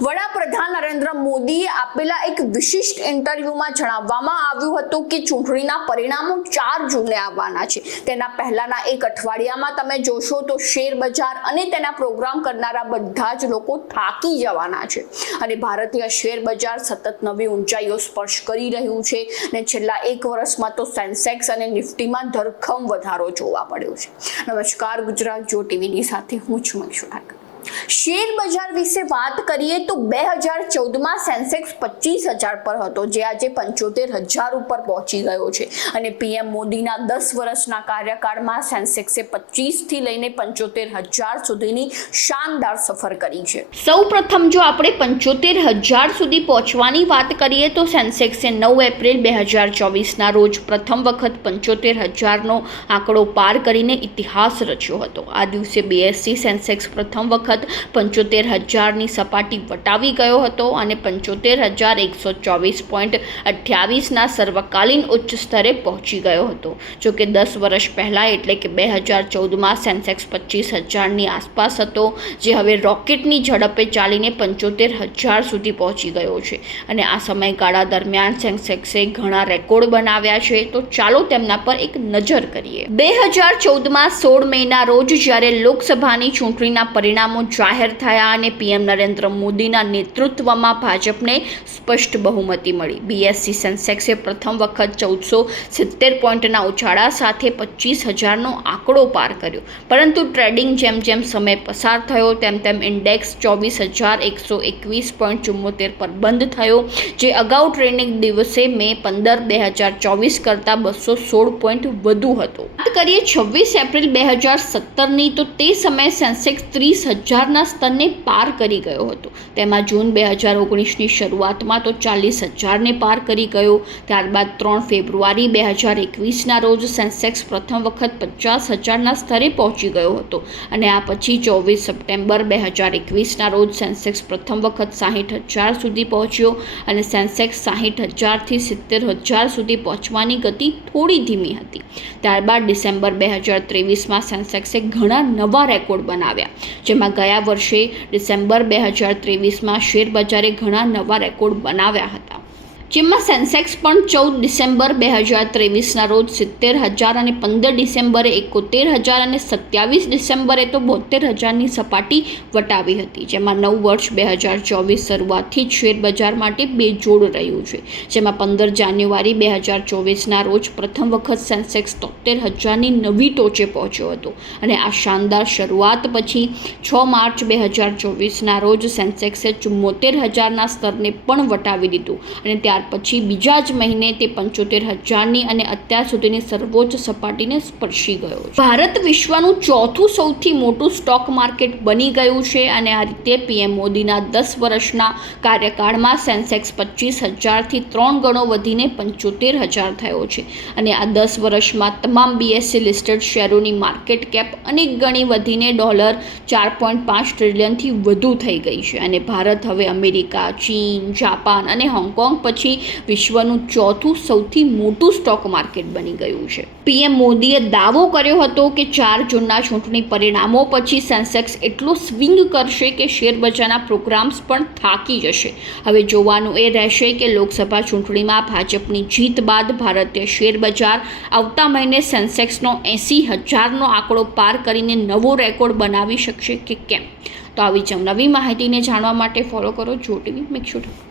વડાપ્રધાન નરેન્દ્ર મોદીએ આપેલા એક વિશિષ્ટ ઇન્ટરવ્યુમાં જણાવવામાં આવ્યું હતું કે ચૂંટણીના પરિણામો 4 જૂને આવવાના છે। તેના પહેલાના એક અઠવાડિયામાં તમે જોશો તો શેર બજાર અને તેના પ્રોગ્રામ કરનારા બધા જ લોકો થાકી જવાના છે અને ભારતીય શેર બજાર સતત નવી ઊંચાઈઓ સ્પર્શ કરી રહ્યું છે અને છેલ્લા 1 વર્ષમાં તો સેન્સેક્સ અને નિફ્ટીમાં ધરખમ વધારો જોવા મળ્યો છે। નમસ્કાર, ગુજરાત જો ટીવીની સાથે હું છું મનીષા ઠાકર। શેર બજાર વિશે વાત કરીએ તો 2014માં સેન્સેક્સ 25,000 પર હતો, જે આજે 75,000 ઉપર પહોંચી ગયો છે અને પીએમ મોદીના 10 વર્ષના કાર્યકાળમાં સેન્સેક્સે 25 થી લઈને 75,000 સુધીની શાનદાર સફર કરી છે। સૌપ્રથમ જો આપણે 75,000 સુધી પહોંચવાની વાત કરીએ તો સેન્સેક્સે 9 એપ્રિલ 2024ના રોજ પ્રથમ વખત 75,000નો આંકડો પાર કરીને ઇતિહાસ રચ્યો હતો। આ દિવસે બીએસસી સેન્સેક્સ પ્રથમ વખત 75,000ની સપાટી વટાવી ગયો હતો અને 75,124.28ના સર્વકાલીન ઉચ્ચ સ્તરે પહોંચી ગયો હતો। જો કે 10 વર્ષ પહેલા એટલે કે 2014માં સેન્સેક્સ 25,000ની આસપાસ હતો, જે હવે રોકેટની ઝડપે ચાલીને 75,000 સુધી પહોંચી ગયો છે અને આ સમયગાળા દરમિયાન સેન્સેક્સે ઘણા રેકોર્ડ બનાવ્યા છે। તો ચાલો તેમના પર એક નજર કરીએ। 2014માં 16 મેના રોજ જ્યારે લોકસભાની ચૂંટણીના પરિણામો જાહેર થયા અને પીએમ નરેન્દ્ર મોદીના નેતૃત્વમાં ભાજપને સ્પષ્ટ બહુમતી મળી। બીએસસી સેન્સેક્સે પ્રથમ વખત 1,470 પોઈન્ટના ઉછાળા સાથે 25,000નો આંકડો પાર કર્યો, પરંતુ ટ્રેડિંગ જેમ જેમ સમય પસાર થયો તેમ તેમ ઇન્ડેક્સ 24,121.74 પર બંધ થયો, જે અગાઉ ટ્રેડિંગ દિવસે મે 15, 2024 કરતાં 216 પોઈન્ટ વધુ હતો। વાત કરીએ 26 એપ્રિલ 2017ની તો તે સમયે સેન્સેક્સ 30,000ના સ્તરને પાર કરી ગયો હતો। તેમાં જૂન 2019ની શરૂઆતમાં તો 40,000ને પાર કરી ગયો। ત્યારબાદ 3 ફેબ્રુઆરી 2021ના રોજ સેન્સેક્સ પ્રથમ વખત 50,000ના સ્તરે પહોંચી ગયો હતો અને આ પછી 24 સપ્ટેમ્બર 2021ના રોજ સેન્સેક્સ પ્રથમ વખત 60,000 સુધી પહોંચ્યો અને સેન્સેક્સ 60,000થી 70,000 સુધી પહોંચવાની ગતિ થોડી ધીમી હતી। ત્યારબાદ ડિસેમ્બર 2023માં સેન્સેક્સે ઘણા નવા રેકોર્ડ બનાવ્યા, જેમાં ગયા વર્ષે ડિસેમ્બર 2023માં શેર બજારે ઘણા નવા રેકોર્ડ બનાવ્યા હતા, જેમાં સેન્સેક્સ પણ 14 ડિસેમ્બર 2023ના રોજ 70,000 અને 15 ડિસેમ્બરે 71,000 અને 27 ડિસેમ્બરે તો 72,000ની સપાટી વટાવી હતી। જેમાં નવ વર્ષ 2024 શરૂઆતથી જ શેર બજાર માટે બેજોડ રહ્યું છે, જેમાં 15 જાન્યુઆરી 2024ના રોજ પ્રથમ વખત સેન્સેક્સ 73,000ની નવી ટોચે પહોંચ્યો હતો અને આ શાનદાર શરૂઆત પછી 6 માર્ચ 2024ના રોજ સેન્સેક્સે 74,000ના સ્તરને પણ વટાવી દીધું અને ત્યાર પછી બીજા જ મહિને તે 75,000ની અને અત્યાર સુધીની સર્વોચ્ચ સપાટીને સ્પર્શી ગયો છે। ભારત વિશ્વનું ચોથું સૌથી મોટું સ્ટોક માર્કેટ બની ગયું છે અને આ રીતે પીએમ મોદીના 10 વર્ષના કાર્યકાળમાં સેન્સેક્સ 25,000થી 3 ગણો વધીને 75,000 થયો છે અને આ 10 વર્ષમાં તમામ બીએસસી લિસ્ટેડ શેરોની માર્કેટ કેપ અનેક ગણી વધીને $4.5 ટ્રિલિયનથી વધુ થઈ ગઈ છે અને ભારત હવે અમેરિકા, ચીન, જાપાન અને હોંગકોંગ પછી વિશ્વનું ચોથું સૌથી મોટું સ્ટોક માર્કેટ બની ગયું છે। પીએમ મોદીએ દાવો કર્યો હતો કે 4 જૂનના ચૂંટણી પરિણામો પછી સેન્સેક્સ એટલો સ્વિંગ કરશે કે શેર બજારના પ્રોગ્રામ્સ પણ થાકી જશે। હવે જોવાનું એ રહેશે કે લોકસભા ચૂંટણીમાં ભાજપની જીત બાદ ભારતીય શેર બજાર આવતા મહિને સેન્સેક્સનો 80,000નો આંકડો પાર કરીને નવો રેકોર્ડ બનાવી શકશે કે કેમ। તો આવી જ નવી માહિતીને જાણવા માટે ફોલો કરો જો ટીવી મનીષા ઠાકર।